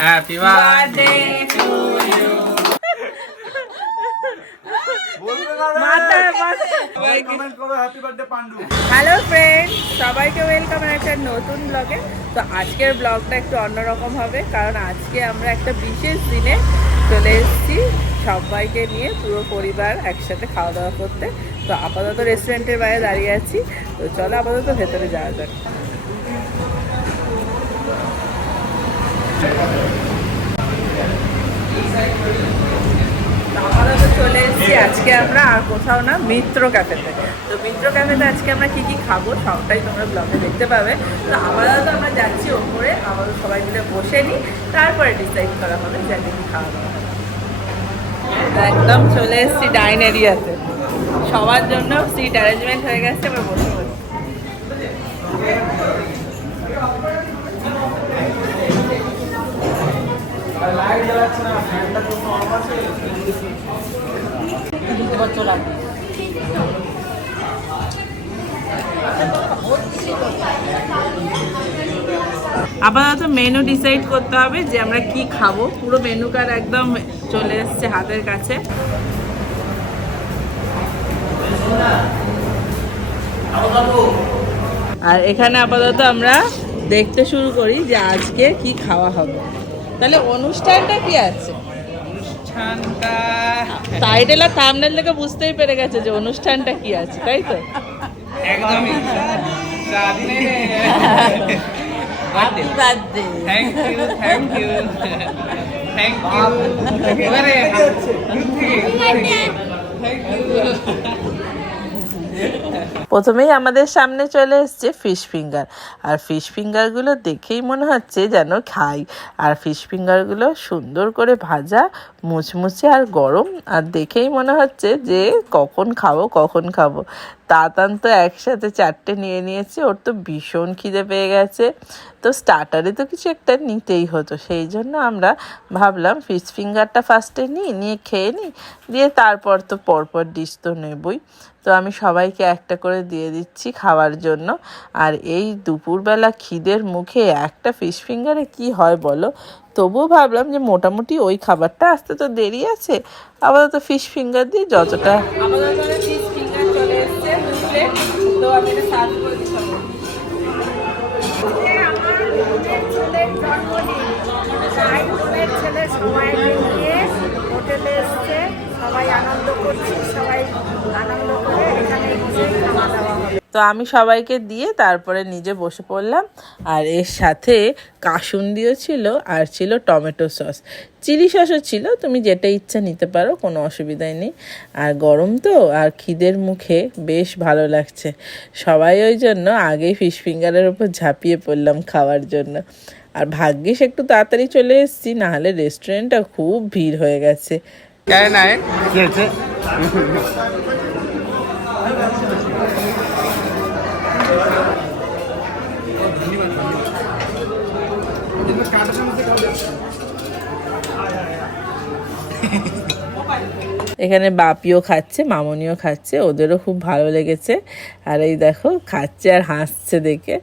Happy birthday hello friend সবাইকে welcome একটা নতুন ব্লগে তো আজকের ব্লগটা একটু অন্যরকম হবে কারণ আজকে আমরা একটা বিশেষ দিনে চলে এসেছি সবাইকে নিয়ে পুরো পরিবার একসাথে খাওয়া দাওয়া করতে। তো আপাতত রেস্টুরেন্টের বাইরে দাঁড়িয়ে আছি। তো চলো আপাতত ভেতরে যাওয়া যাক আপাতত চলে এসেছি আজকে আমরা আর কোথাও না মিত্র ক্যাফেতে। তো মিত্র ক্যাফেতে আজকে আমরা কি কি খাব সবটাই তোমরা ব্লগে দেখতে পাবে। তো আপাতত আমরা যাচ্ছি ওপরে আমাদের সবাই মিলে বসে নিই, তারপরে ডিসাইড করা হবে যে কি খাওয়া একদম চলে এসেছি ডাইন এরিয়াতে সবার জন্য সিট অ্যারেঞ্জমেন্ট হয়ে গেছে, এবার বসে বসে আপাতত মেনু ডিসাইড করতে হবে যে আমরা কি খাব। পুরো মেনু কার্ড একদম চলে এসছে হাতের কাছে। আর এখানে আপাতত আমরা দেখতে শুরু করি যে আজকে কি খাওয়া হবে। তাহলে অনুষ্ঠানটা কি আছে? অনুষ্ঠানটা। টাইটেল আর থামনেল থেকে বুঝতেই পেরে গেছে যে অনুষ্ঠানটা কি আছে তাই তো? একদমই। Happy birthday thank you thank you thank you এবারে থ্যাংক ইউ প্রথমেই আমাদের সামনে চলে এসছে ফিশ ফিঙ্গার আর ফিশ ফিঙ্গারগুলো দেখেই মনে হচ্ছে যেন খাই। আর ফিশ ফিঙ্গারগুলো সুন্দর করে ভাজা, মুচমুচে আর গরম। আর দেখেই মনে হচ্ছে যে কখন খাব কখন খাব। তাতান তো একসাথে চারটে নিয়ে নিয়েছে, ওর তো ভীষণ খিদে পেয়ে গেছে। তো স্টার্টারে তো কিছু একটা নিতেই হতো, সেই জন্য আমরা ভাবলাম ফিশ ফিঙ্গারটা ফার্স্টে নিই, নিয়ে খেয়ে নিই, দিয়ে তারপর তো পরপর ডিশ তো নেবই। তো আমি সবাইকে একটা করে দিয়ে দিচ্ছি খাওয়ার জন্য। আর এই দুপুরবেলা খিদের মুখে একটা ফিশ ফিঙ্গারে কি হয় বলো? তবুও ভাবলাম যে মোটামুটি ওই খাবারটা আসতে তো দেরি আছে, আপাতত ফিশ ফিঙ্গার দিয়ে যতটা দু তো আমি এটা সার্চ করে দিতে ছেলের সবাইকে নিয়ে হোটেলে এসছে, সবাই আনন্দ করছি, সবাই তো আমি সবাইকে দিয়ে তারপরে নিজে বসে পড়লাম। আর এর সাথে কাসুন্দিও ছিল আর ছিল টমেটো সস। চিলি সসও ছিল তুমি যেটা ইচ্ছা নিতে পারো কোনো অসুবিধাই নেই। আর গরম তো আর খিদের মুখে বেশ ভালো লাগছে। সবাই ওই জন্য আগেই ফিশ ফিঙ্গারের উপর ঝাঁপিয়ে পড়লাম খাওয়ার জন্য। আর ভাগ্যিস একটু তাড়াতাড়ি চলে এসেছি নাহলে রেস্টুরেন্টটা খুব ভিড় হয়ে গেছে। এখানে বাপিও খাচ্ছে, মামনিও খাচ্ছে, ওদেরও খুব ভালো লেগেছে। আর এই দেখো, খাচ্ছে আর হাসছে দেখে।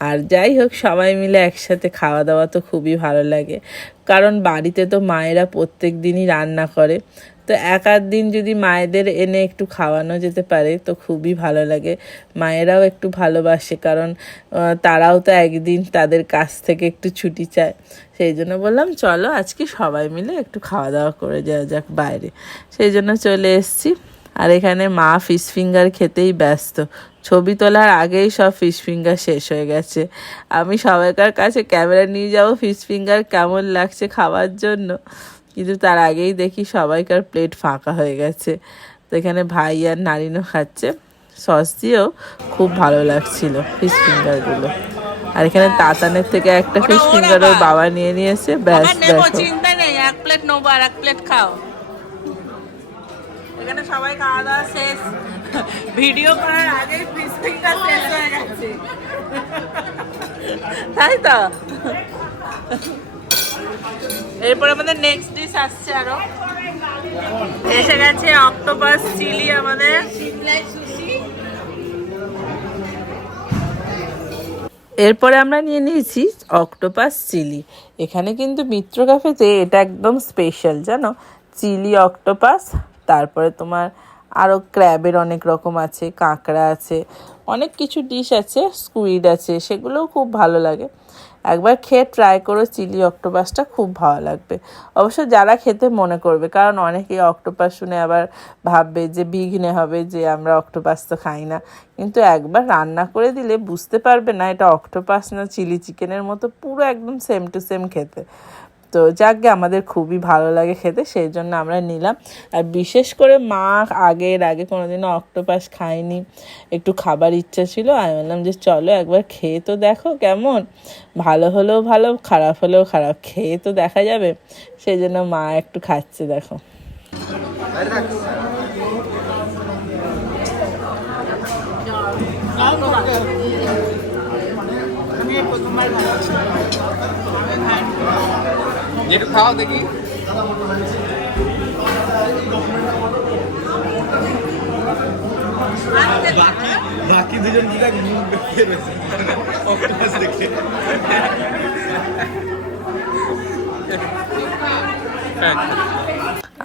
আর যাই হোক, সবাই মিলে একসাথে খাওয়া দাওয়া তো খুবই ভালো লাগে। কারণ বাড়িতে তো মায়েরা প্রত্যেক দিনই রান্না করে। তো এক আধ দিন যদি মায়েদের এনে একটু খাওয়ানো যেতে পারে, তো খুবই ভালো লাগে। মায়েরাও একটু ভালোবাসে, কারণ তারাও তো একদিন তাদের কাছ থেকে একটু ছুটি চায়। সেই জন্য বললাম, চলো আজকে সবাই মিলে একটু খাওয়া দাওয়া করে যাওয়া যাক বাইরে। সেই জন্য চলে এসেছি। আর এখানে মা ফিশ ফিঙ্গার খেতেই ব্যস্ত। ছবি তোলার আগেই সব ফিশ ফিঙ্গার শেষ হয়ে গেছে। আমি সবাইকার কাছে ক্যামেরা নিয়ে যাব ফিশ ফিঙ্গার কেমন লাগছে খাওয়ার জন্য। কিন্তু তার আগেই দেখি সবাইকার প্লেট ফাঁকা হয়ে গেছে। তো এখানে ভাই আর নারিনও খাচ্ছে। সস দিয়েও খুব ভালো লাগছিল ফিশ ফিঙ্গারগুলো আর এখানে তাতানের থেকে একটা ফিশ ফিঙ্গার ওর বাবা নিয়ে নিয়েছে। ব্যাস দেখো। চিন্তা নেই এক প্লেট নেব আর এক প্লেট খাও। এখানে সবাই খাওয়া দাওয়া শেষ। ভিডিও করার আগে ফিশ ফিঙ্গার শেষ হয়ে গেছে। তাই তো? এরপর আমাদের নেক্সট ডিশ আসছে আরও। এসে গেছে অক্টোপাস চিলি আমাদের। এরপরে আমরা নিয়ে নিয়েছি অক্টোপাস চিলি এখানে কিন্তু মিত্র ক্যাফেতে এটা একদম স্পেশাল জানো? চিলি অক্টোপাস তারপরে তোমার আরও ক্র্যাবের অনেক রকম আছে, কাঁকড়া আছে, অনেক কিছু ডিশ আছে স্কুইড আছে, সেগুলোও খুব ভালো লাগে। একবার খেয়ে ট্রাই করো, চিলি অক্টোপাসটা খুব ভালো লাগবে। অবশ্য যারা খেতে মনে করবে, কারণ অনেকে অক্টোপাস শুনে আবার ভাববে যে বিঘ্নে হবে যে আমরা অক্টোপাস তো খাই না। কিন্তু একবার রান্না করে দিলে বুঝতে পারবে না, এটা অক্টোপাস না চিলি চিকেনের মতো, পুরো একদম সেম টু সেম খেতে। তো যাকে আমাদের খুবই ভালো লাগে খেতে, সেই জন্য আমরা নিলাম। আর বিশেষ করে মা আগের, আগে কোনোদিনও অক্টোপাস খায়নি, একটু খাবার ইচ্ছা ছিল, আমি বললাম যে চলো একবার খেয়ে তো দেখো কেমন। ভালো হলেও ভালো, খারাপ হলেও খারাপ, খেয়ে তো দেখা যাবে। সেই জন্য মা একটু খাচ্ছে, দেখো। একটু খাওয়া দেখি। বাকি বাকি দুজন কি দেখ অক্টোপাস দেখে।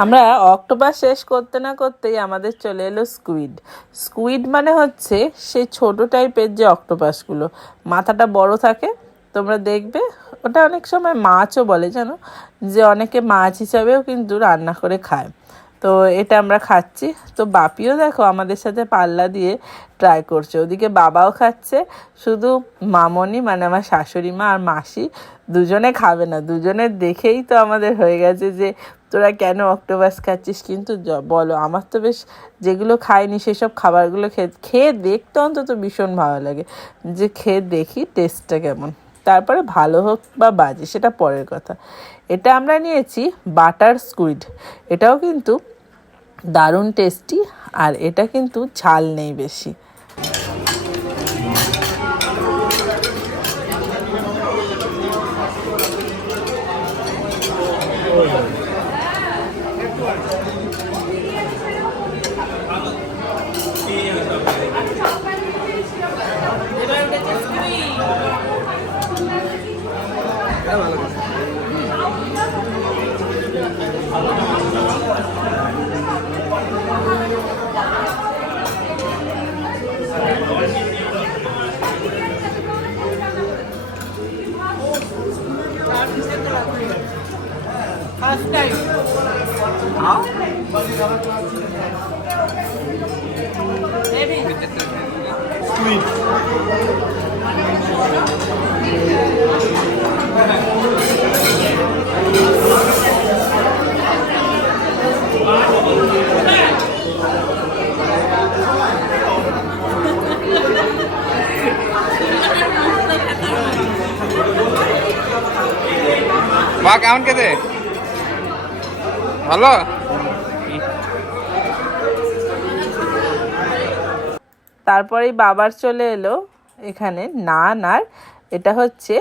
আমরা অক্টোপাস শেষ করতে না করতেই আমাদের চলে এলো স্কুইড স্কুইড মানে হচ্ছে সেই ছোট টাইপের যে অক্টোপাসগুলো মাথাটা বড় থাকে তোমরা দেখবে, ওটা অনেক সময় মাছও বলে জানো, যে অনেকে মাছ হিসাবেও কিন্তু রান্না করে খায়। তো এটা আমরা খাচ্ছি। তো বাপিও দেখো আমাদের সাথে পাল্লা দিয়ে ট্রাই করছে। ওদিকে বাবাও খাচ্ছে, শুধু মামনি মানে আমার শাশুড়ি মা আর মাসি দুজনে খাবে না। দুজনের দেখেই তো আমাদের হয়ে গেছে যে তোরা কেন অক্টোপাস খাচ্ছিস কিন্তু বলো, আমার তো বেশ যেগুলো খাইনি সেসব খাবারগুলো খেয়ে খেয়ে দেখতে অন্তত ভীষণ ভালো লাগে। যে খেয়ে দেখি টেস্টটা কেমন। তারপরে ভালো হোক বা বাজে, সেটা পরের কথা। এটা আমরা নিয়েছি বাটার স্কুইড। এটাও কিন্তু দারুণ টেস্টি আর এটা কিন্তু ঝাল নেই বেশি। মা কেমন খেতে ভালো? তারপরেই বাবার চলে এলো এখানে নান আর এটা হচ্ছে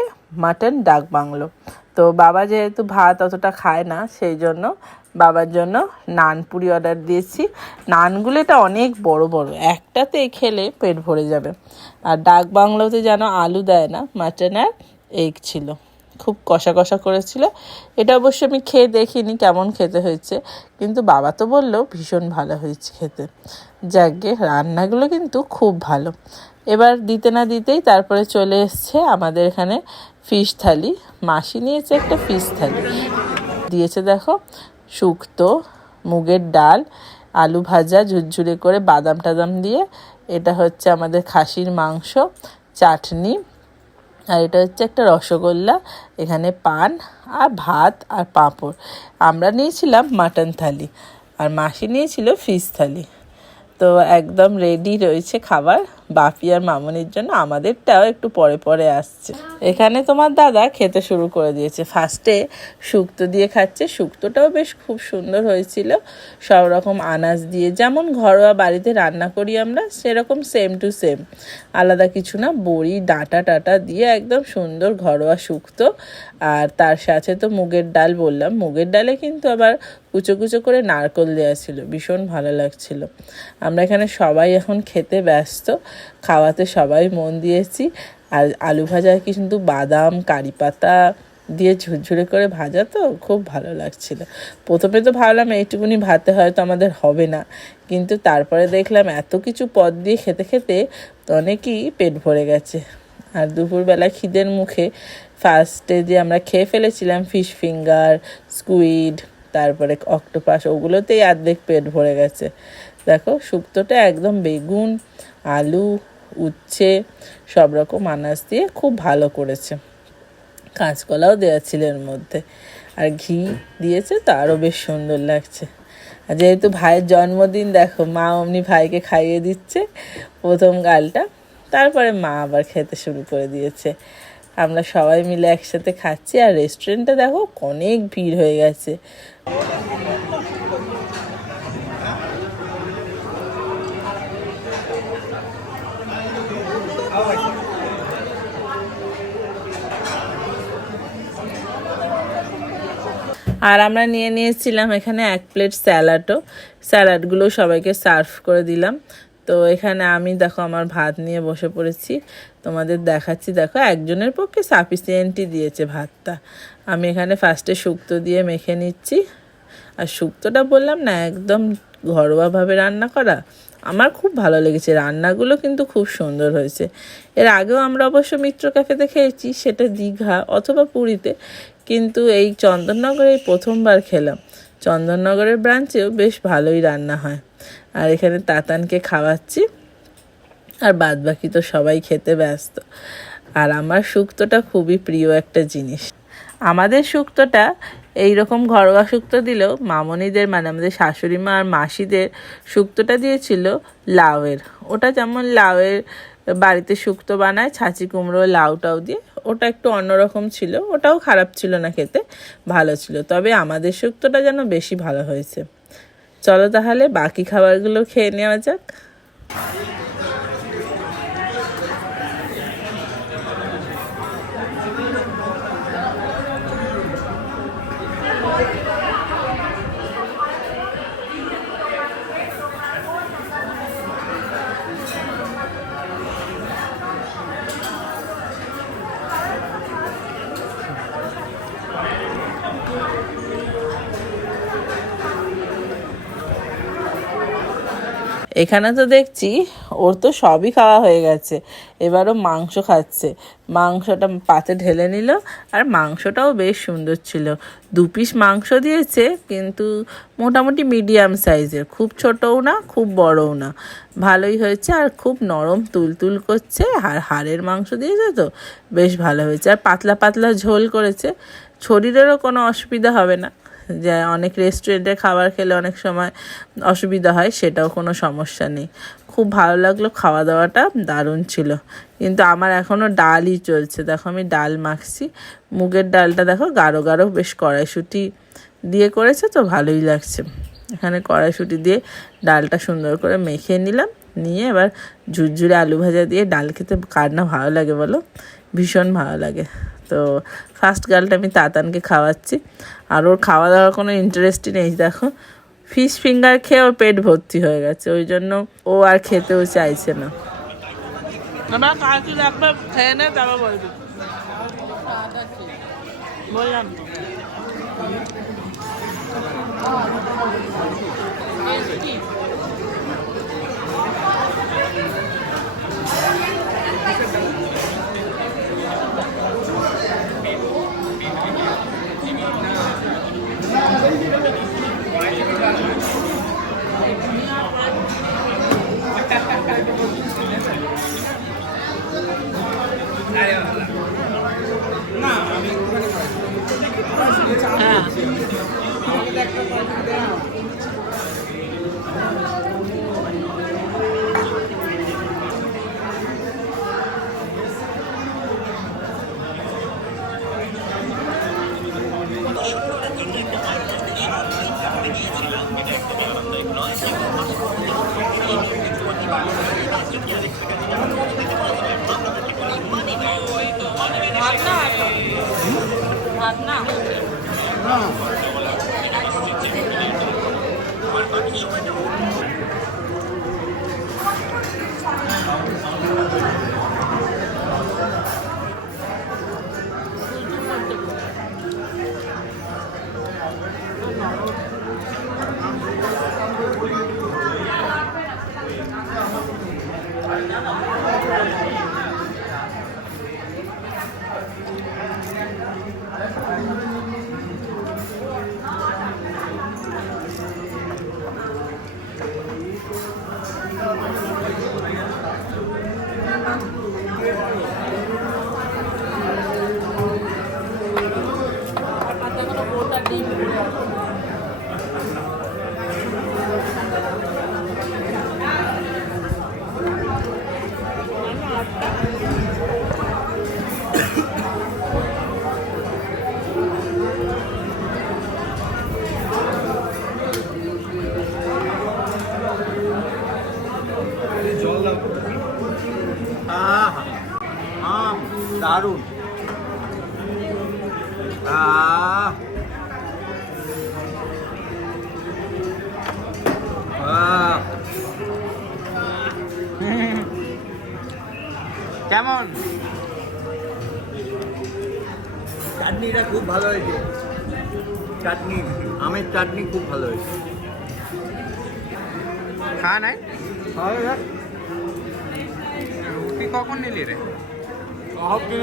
মাটন ডাক বাংলো। তো বাবা যেহেতু ভাত অতটা খায় না, সেই জন্য বাবার জন্য নান পুরি অর্ডার দিয়েছি। নানগুলো এটা অনেক বড় বড়, একটাতে খেলে পেট ভরে যাবে। আর ডাক বাংলোতে যেন আলু দেয় না, মাটন আর এগ ছিল। খুব কষা কষা করেছিল। এটা অবশ্য আমি খেয়ে দেখিনি কেমন খেতে হয়েছে। কিন্তু বাবা তো বলল, ভীষণ ভালো হয়েছে খেতে। যাকে রান্নাগুলো কিন্তু খুব ভালো। এবার দিতে না দিতেই তারপরে চলে এসছে আমাদের এখানে ফিশ থালি। মাসি নিয়েছে একটা ফিশ থালি। দিয়েছে দেখো, শুক্তো, মুগের ডাল, আলু ভাজা, ঝুরঝুরে করে বাদাম টাদাম দিয়ে। এটা হচ্ছে আমাদের খাসির মাংস, চাটনি। আর এটা হচ্ছে একটা রসগোল্লা, এখানে পান আর ভাত আর পাঁপড়। আমরা নিয়েছিলাম মাটন থালি আর মাসি নিয়েছিল ফিশ থালি। তো একদম রেডি রয়েছে খাবার। বাপি আর মামনির জন্য আমাদেরটাও একটু পরে পরে আসছে। এখানে তোমার দাদা খেতে শুরু করে দিয়েছে। ফার্স্টে শুক্তো দিয়ে খাচ্ছে। শুক্তোটাও বেশ খুব সুন্দর হয়েছিল। সব রকম আনাজ দিয়ে যেমন ঘরোয়া বাড়িতে রান্না করি আমরা, সেরকম সেম টু সেম আলাদা কিছু না, বড়ি, ডাঁটা টাটা দিয়ে একদম সুন্দর ঘরোয়া শুক্তো। আর তার সাথে তো মুগের ডাল বললাম। মুগের ডালে কিন্তু আবার কুচো কুচো করে নারকল দেওয়া ছিল, ভীষণ ভালো লাগছিল। আমরা এখানে সবাই এখন খেতে ব্যস্ত, খাওয়াতে সবাই মন দিয়েছি। আর আলু ভাজা কিন্তু বাদাম, কারি পাতা দিয়ে ঝুরঝুরে করে ভাজা তো? খুব ভালো লাগছিল। প্রথমে তো ভাবলাম এইটুকুনি ভাতে হয়তো আমাদের হবে না, কিন্তু তারপরে দেখলাম এত কিছু পদ দিয়ে খেতে খেতে অনেকই পেট ভরে গেছে। আর দুপুরবেলা খিদের মুখে ফার্স্টে যে আমরা খেয়ে ফেলেছিলাম ফিশ ফিঙ্গার স্কুইড তারপরে অক্টোপাস, ওগুলোতেই অর্ধেক পেট ভরে গেছে। দেখো, শুক্তোটা একদম বেগুন, আলু, উচ্ছে, সব রকম আনাজ দিয়ে খুব ভালো করেছে। কাঁচকলাও দেওয়া ছিল এর মধ্যে। আর ঘি দিয়েছে, তো আরও বেশ সুন্দর লাগছে। আর যেহেতু ভাইয়ের জন্মদিন, দেখো, মা অমনি ভাইকে খাইয়ে দিচ্ছে প্রথম গালটা। তারপরে মা আবার খেতে শুরু করে দিয়েছে। আমরা সবাই মিলে একসাথে খাচ্ছি, আর রেস্টুরেন্টটা দেখো অনেক ভিড় হয়ে গেছে। আর আমরা নিয়ে নিয়েছিলাম এখানে এক প্লেট স্যালাডও। স্যালাডগুলো সবাইকে সার্ভ করে দিলাম। তো এখানে আমি দেখো আমার ভাত নিয়ে বসে পড়েছি। তোমাদের দেখাচ্ছি, দেখো একজনের পক্ষে সাফিসিয়েন্টই দিয়েছে ভাতটা। আমি এখানে ফার্স্টে শুক্তো দিয়ে মেখে নিচ্ছি। আর শুক্তোটা বললাম না, একদম ঘরোয়াভাবে রান্না করা। আমার খুব ভালো লেগেছে, রান্নাগুলো কিন্তু খুব সুন্দর হয়েছে। এর আগেও আমরা অবশ্য মিত্র ক্যাফেতে খেয়েছি, সেটা দীঘা অথবা পুরীতে। কিন্তু এই চন্দননগরে প্রথমবার খেলাম। চন্দননগরের ব্রাঞ্চেও বেশ ভালোই রান্না হয়। আর এখানে তাতানকে খাওয়াচ্ছি। আর বাদ বাকি তো সবাই খেতে ব্যস্ত। আর আমার শুক্তোটা খুবই প্রিয় একটা জিনিস। আমাদের শুক্তোটা এই রকম ঘরোয়া শুক্তো দিলেও মামনিদের মানে আমাদের শাশুড়ি মা আর মাসিদের শুক্তোটা দিয়েছিল লাউয়ের। ওটা যেমন লাউয়ের বাড়িতে শুক্তো বানায়, ছাঁচি কুমড়ো লাউটাও দিয়ে, ওটা একটু অন্যরকম ছিল। ওটাও খারাপ ছিল না খেতে, ভালো ছিল। তবে আমাদের শুক্তোটা যেন বেশি ভালো হয়েছে। চলো তাহলে বাকি খাবারগুলো খেয়ে নেওয়া যাক। এখানে তো দেখছি ওর তো সবই খাওয়া হয়ে গেছে। এবারও মাংস খাচ্ছে। মাংসটা পাতে ঢেলে নিল আর মাংসটাও বেশ সুন্দর ছিল। দু পিস মাংস দিয়েছে কিন্তু মোটামুটি মিডিয়াম সাইজের। খুব ছোটও না, খুব বড়ও না। ভালোই হয়েছে আর খুব নরম তুলতুল করছে। আর হাড়ের মাংস দিয়েছে তো বেশ ভালো হয়েছে। আর পাতলা পাতলা ঝোল করেছে। শরীরেরও কোনো অসুবিধা হবে না। যে অনেক রেস্টুরেন্টে খাবার খেলে অনেক সময় অসুবিধা হয়, সেটাও কোনো সমস্যা নেই। খুব ভালো লাগল খাওয়া দাওয়াটা দারুণ ছিল। কিন্তু আমার এখনও ডালই চলছে। দেখো আমি ডাল মাখছি। মুগের ডালটা দেখো গাঢ় গাঢ় বেশ কড়াইশুঁটি দিয়ে করেছে, তো ভালোই লাগছে। এখানে কড়াইশুঁটি দিয়ে ডালটা সুন্দর করে মেখে নিলাম। নিয়ে এবার ঝুরঝুরে আলু ভাজা দিয়ে ডাল খেতে কার না ভালো লাগে বলো? ভীষণ ভালো লাগে। তো ফার্স্ট গালটা আমি তাতানকে খাওয়াচ্ছি। আর ওর খাওয়া দাওয়ার কোনো ইন্টারেস্টই নেই, দেখো। ফিশ ফিঙ্গার খেয়ে ওর পেট ভর্তি হয়ে গেছে, ওই জন্য ও আর খেতেও চাইছে না। বলবি।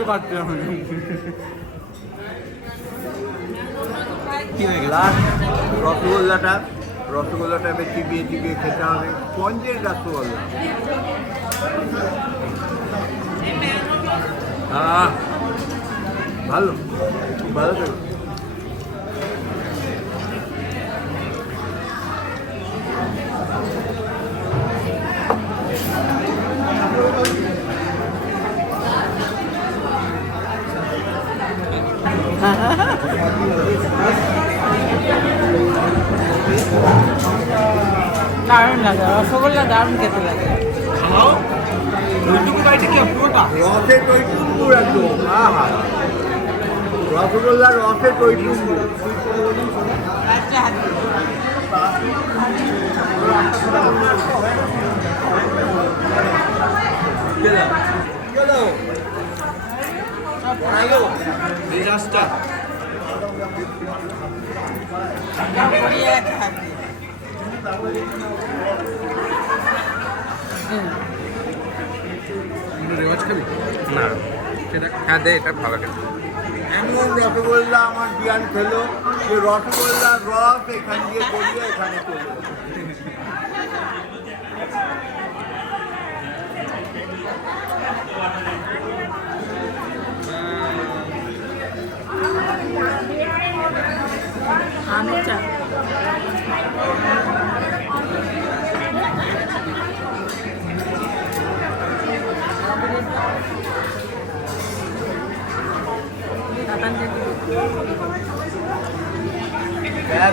গেছে? লাস্ট রসগোল্লাটা রসগোল্লাটা বেশ চিবিয়ে চিবিয়ে খেতে হবে। স্পঞ্জের রসগোল্লা। আহ, ভালো খুব ভালো দারুণ লাগে রসগোল্লা দারুণ খেতে লাগে। ওইটুকু বাড়িতে কি পুরোটা রসে টইটুম্বুর একদম আহা রসগোল্লা রসে টইটুম্বুর মেজাজটা রেওয়াজ খাবি না সেটা হ্যাঁ দে এটা ভালো খেতে এমন রসগোল্লা আমার বিয়ান খেলো যে রসগোল্লার রস এখান দিয়ে গড়িয়ে এখানে। আমের চা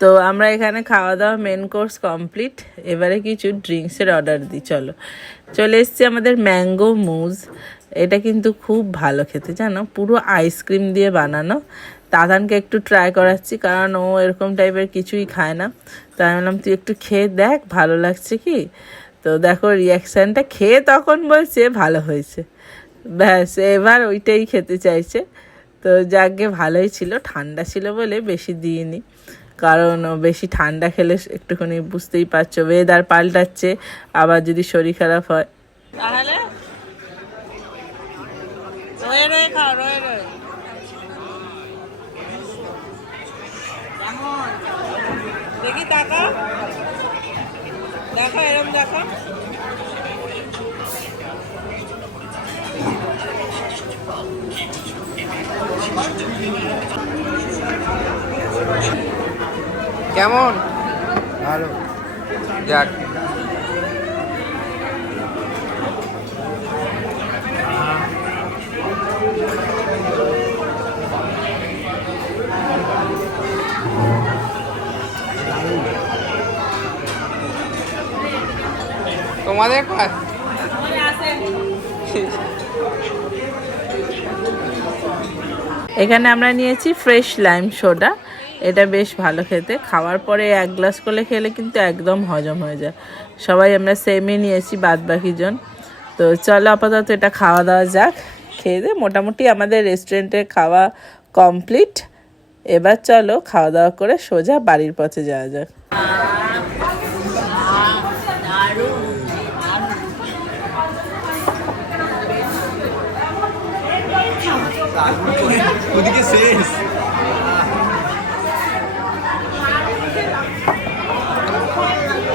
তো আমরা এখানে খাওয়া দাওয়া মেন কোর্স কমপ্লিট এবারে কিছু ড্রিঙ্কসের অর্ডার দিই, চলো। চলে এসছে আমাদের ম্যাঙ্গো মুজ এটা কিন্তু খুব ভালো খেতে, জানো? পুরো আইসক্রিম দিয়ে বানানো। দাদানকে একটু ট্রাই করাচ্ছি, কারণ ও এরকম টাইপের কিছুই খায় না। তো আমি বললাম, তুই একটু খেয়ে দেখ, ভালো লাগছে কি? তো দেখো রিয়াকশানটা খেয়ে তখন বলছে, ভালো হয়েছে। ব্যাস, এবার ওইটাই খেতে চাইছে। তো যাকে ভালোই ছিল। ঠান্ডা ছিল বলে বেশি দিইনি। কারণ বেশি ঠান্ডা খেলে একটুখানি বুঝতেই পারছ। ওয়েদার পাল্টাচ্ছে, আবার যদি শরীর খারাপ হয়। তাহলে? দেখি, এরম দেখো। কেমন? ভালো। যাক। তোমাদের কাজ? এখানে আমরা নিয়েছি ফ্রেশ লাইম সোডা। এটা বেশ ভালো খেতে। খাওয়ার পরে এক গ্লাস করে খেলে কিন্তু একদম হজম হয়ে যায়। সবাই আমরা সেমই নিয়েছি বাদ বাকি জন। তো চলো আপাতত এটা খাওয়া দাওয়া যাক। খেয়ে দিয়ে মোটামুটি আমাদের রেস্টুরেন্টের খাওয়া কমপ্লিট এবার চলো খাওয়া দাওয়া করে সোজা বাড়ির পথে যাওয়া যাক। ওদিকে শেষ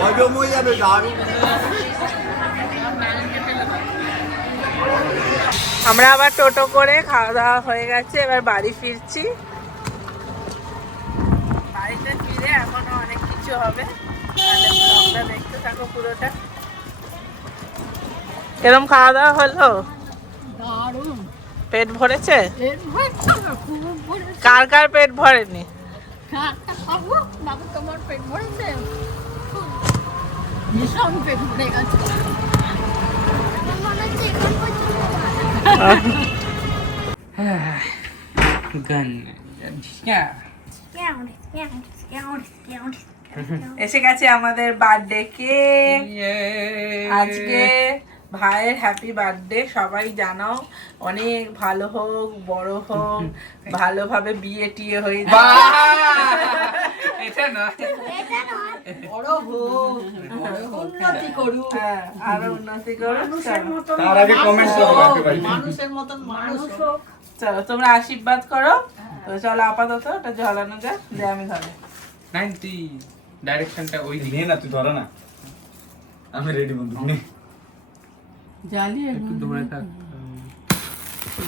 হজম হয়ে যাবে দারুণ আমরা আবার টোটো করে খাওয়া দাওয়া হয়ে গেছে এবার বাড়ি ফিরছি। বাড়িতে ফিরে এখনও অনেক কিছু হবে। তাহলে দেখতে থাকো পুরোটা। এরম খাওয়া দাওয়া হলো? পেট ভরেছে? কার কার পেট ভরেনি? গান এসে গেছে আমাদের বার্থডে কে আজকে ভাইয়ের হ্যাপি বার্থডে সবাই জানাও। অনেক ভালো হোক বড় হোক ভালোভাবে বিয়ে টিয়ে হয়ে যাক। এটা নয়। হ্যাঁ, আরও উন্নতি করুক। চলো। তোমরা আশীর্বাদ করো। তো চলো আপাতত ওটা ঝলানো যাক আমি ধরে নাইনটি ডাইরেকশনটা ওই না তুই ধরা না। আমি রেডি বন্ধু নে একটু দূরে থাক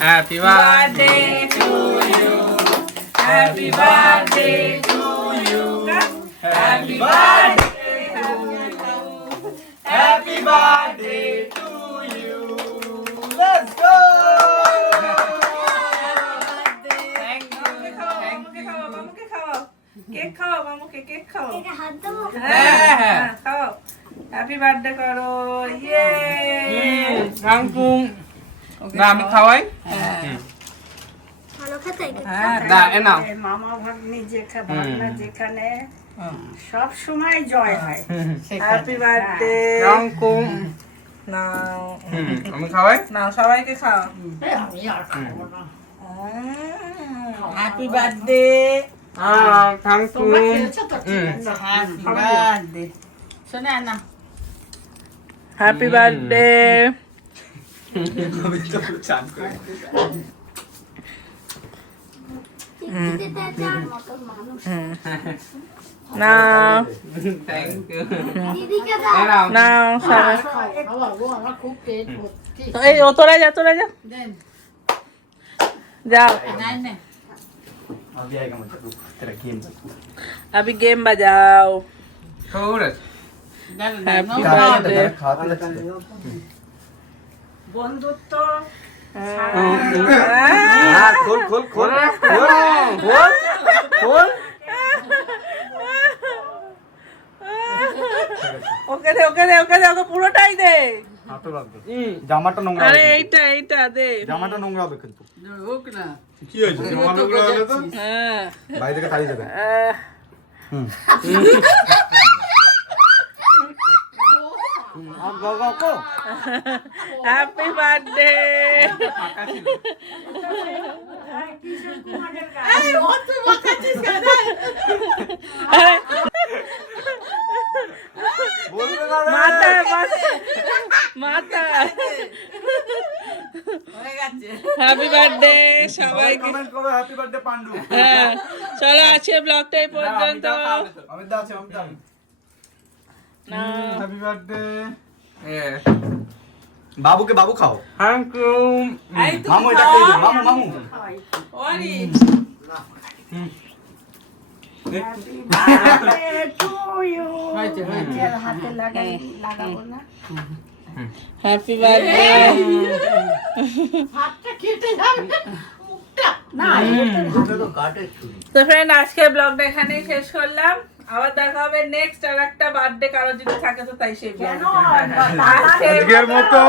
happy birthday to you. Happy birthday to you. Happy birthday to you. Happy birthday to you. Let's go. Thank মামুকে খাওয়াও, মামুকে খাওয়াও, মামুকে খাওয়াও। কেক খাওয়াও, মামুকে কেক খাওয়াও। হ্যাঁ, হ্যাঁ। হ্যাঁ, খাওয়াও। হ্যাপি বার্থডে করো ইয়ে না আমি খাওয়াই হ্যাঁ। না মামা ভাগ্নি যেখানে যেখানে সব সময় জয় হয়। হ্যাপি বার্থডে নাও। আমি খাওয়াই? নাও সবাইকে খাও। আমি আর খাব না। হ্যাপি বার্থডে হ্যাঁ থ্যাংকু আছে। হ্যাপি বার্থডে না হ্যাপি বার্থডে আমি তো চান করে নাও থ্যাংক ইউ নাও সবাই বাবা গো আমার খুব পেট ভর্তি এই ও তোরা যা তোরা যা যাও अभी आएगा मतलब तेरा गेम अभी गेम बजाओ হ্যাঁ, ওকে দে ওকে দে ওকে দে পুরোটাই দে। জামাটা নোংরা আরে এইটা এইটা দে। জামাটা নোংরা হবে হ্যাপি বার্থডে রে। মাথা মাথা হ্যাপি বার্থডে সবাইকে। কমেন্ট করো হ্যাপি বার্থডে পান্ডু। হ্যাঁ চলো আজকে ব্লগটা এই পর্যন্ত। আমি দা আছে আমি হ্যাপি বার্থডে বাবুকে বাবু খাও। থ্যাংক ইউ মামু এটা খেয়ে মামু মামু। ওরি হ্যাপি বার্থডে না। এটা তো ফ্রেন্ড আজকের ব্লগটা এখানেই শেষ করলাম। আবার দেখা হবে নেক্সট আর একটা বার্থডে কারও যদি থাকে তো তাই সেই আজকের মতো।